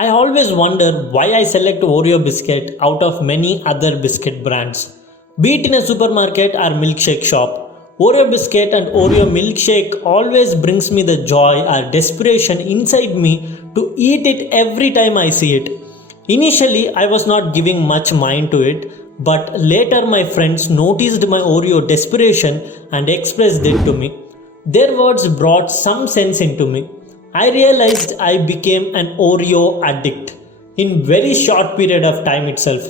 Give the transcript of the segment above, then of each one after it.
I always wonder why I select Oreo biscuit out of many other biscuit brands. Be it in a supermarket or milkshake shop, Oreo biscuit and Oreo milkshake always brings me the joy or desperation inside me to eat it every time I see it. Initially, I was not giving much mind to it, but later my friends noticed my Oreo desperation and expressed it to me. Their words brought some sense into me. I realized I became an Oreo addict in very short period of time itself.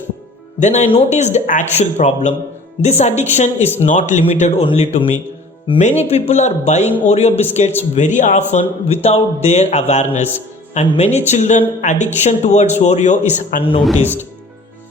Then I noticed the actual problem. This addiction is not limited only to me. Many people are buying Oreo biscuits very often without their awareness, and many children addiction towards Oreo is unnoticed.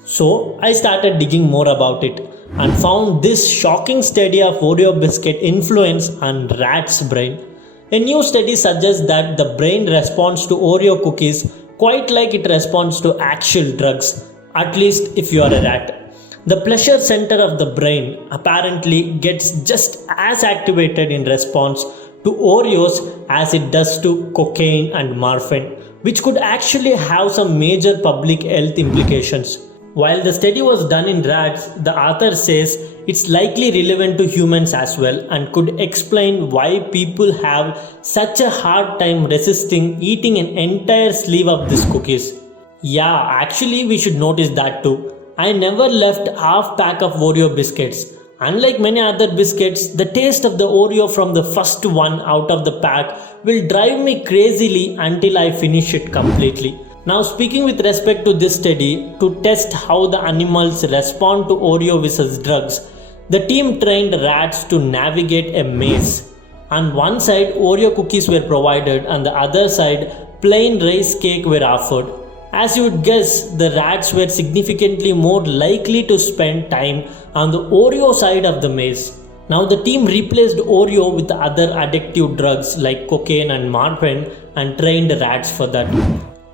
So I started digging more about it and found this shocking study of Oreo biscuit influence on rat's brain. A new study suggests that the brain responds to Oreo cookies quite like it responds to actual drugs, at least if you are a rat. The pleasure center of the brain apparently gets just as activated in response to Oreos as it does to cocaine and morphine, which could actually have some major public health implications. While the study was done in rats, the author says it's likely relevant to humans as well and could explain why people have such a hard time resisting eating an entire sleeve of these cookies. Yeah, actually we should notice that too. I never left half pack of Oreo biscuits. Unlike many other biscuits, the taste of the Oreo from the first one out of the pack will drive me crazily until I finish it completely. Now, speaking with respect to this study, to test how the animals respond to Oreo versus drugs, the team trained rats to navigate a maze. On one side, Oreo cookies were provided, and the other side, plain rice cake were offered. As you would guess, the rats were significantly more likely to spend time on the Oreo side of the maze. Now, the team replaced Oreo with other addictive drugs like cocaine and morphine and trained rats for that.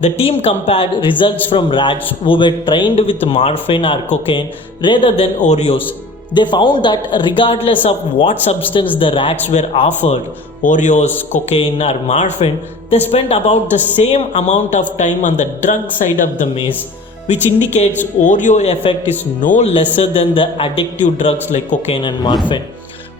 The team compared results from rats who were trained with morphine or cocaine rather than Oreos. They found that regardless of what substance the rats were offered, Oreos, cocaine or morphine, they spent about the same amount of time on the drug side of the maze, which indicates Oreo effect is no lesser than the addictive drugs like cocaine and morphine.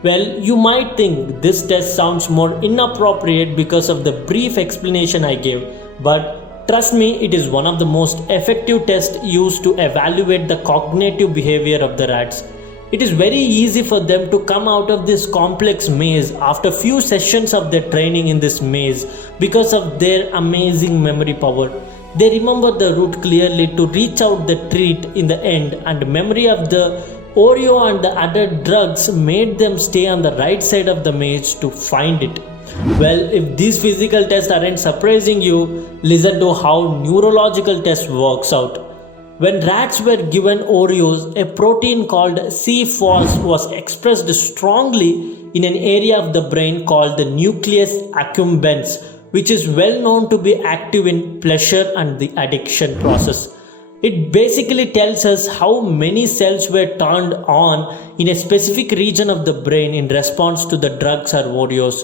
Well, you might think this test sounds more inappropriate because of the brief explanation I gave, but trust me, it is one of the most effective tests used to evaluate the cognitive behavior of the rats. It is very easy for them to come out of this complex maze after few sessions of their training in this maze because of their amazing memory power. They remember the route clearly to reach out the treat in the end, and memory of the Oreo and the other drugs made them stay on the right side of the maze to find it. Well, if these physical tests aren't surprising you, listen to how neurological test works out. When rats were given Oreos, a protein called C-FOS was expressed strongly in an area of the brain called the nucleus accumbens, which is well known to be active in pleasure and the addiction process. It basically tells us how many cells were turned on in a specific region of the brain in response to the drugs or Oreos.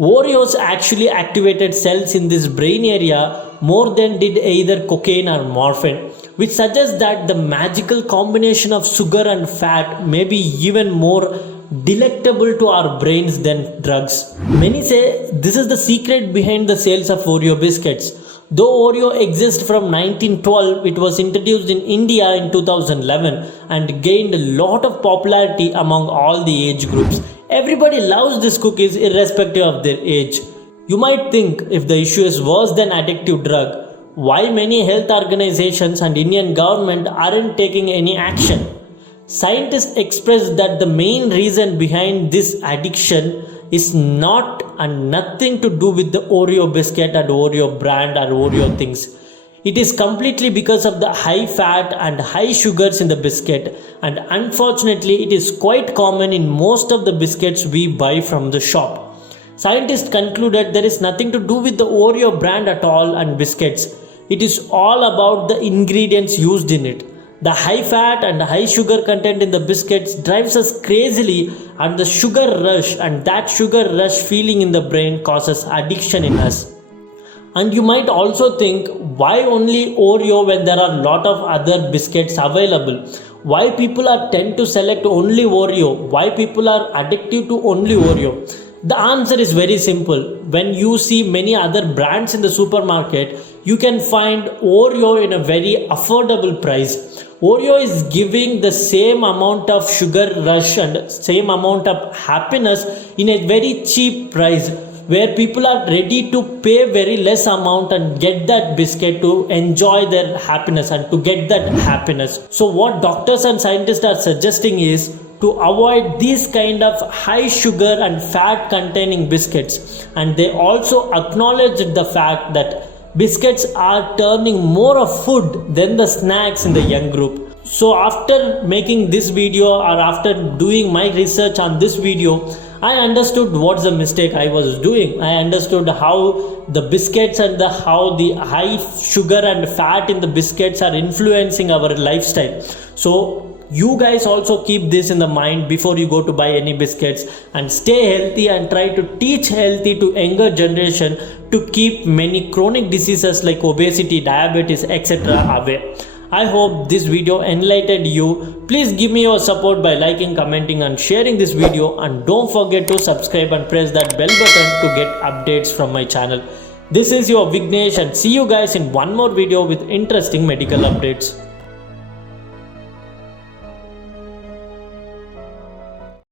Oreos actually activated cells in this brain area more than did either cocaine or morphine, which suggests that the magical combination of sugar and fat may be even more delectable to our brains than drugs. Many say this is the secret behind the sales of Oreo biscuits. Though Oreo exists from 1912, it was introduced in India in 2011 and gained a lot of popularity among all the age groups. Everybody loves these cookies irrespective of their age. You might think if the issue is worse than addictive drug, why many health organizations and Indian government aren't taking any action? Scientists express that the main reason behind this addiction is not and nothing to do with the Oreo biscuit and Oreo brand or Oreo things. It is completely because of the high fat and high sugars in the biscuit, and unfortunately it is quite common in most of the biscuits we buy from the shop. Scientists concluded there is nothing to do with the Oreo brand at all and biscuits. It is all about the ingredients used in it. The high fat and high sugar content in the biscuits drives us crazily, and the sugar rush and that sugar rush feeling in the brain causes addiction in us. And you might also think, why only Oreo when there are a lot of other biscuits available? Why people are tend to select only Oreo? Why people are addicted to only Oreo? The answer is very simple. When you see many other brands in the supermarket, you can find Oreo in a very affordable price. Oreo is giving the same amount of sugar rush and same amount of happiness in a very cheap price, where people are ready to pay very less amount and get that biscuit to enjoy their happiness and to get that happiness. So what doctors and scientists are suggesting is to avoid these kind of high sugar and fat containing biscuits, and they also acknowledged the fact that biscuits are turning more of food than the snacks in the young group. So after making this video, or after doing my research on this video, I understood what's the mistake I was doing. I understood how the biscuits and how the high sugar and fat in the biscuits are influencing our lifestyle. So you guys also keep this in the mind before you go to buy any biscuits, and stay healthy and try to teach healthy to younger generation to keep many chronic diseases like obesity, diabetes, etc. away. I hope this video enlightened you. Please give me your support by liking, commenting and sharing this video, and don't forget to subscribe and press that bell button to get updates from my channel. This is your Vignesh, and see you guys in one more video with interesting medical updates.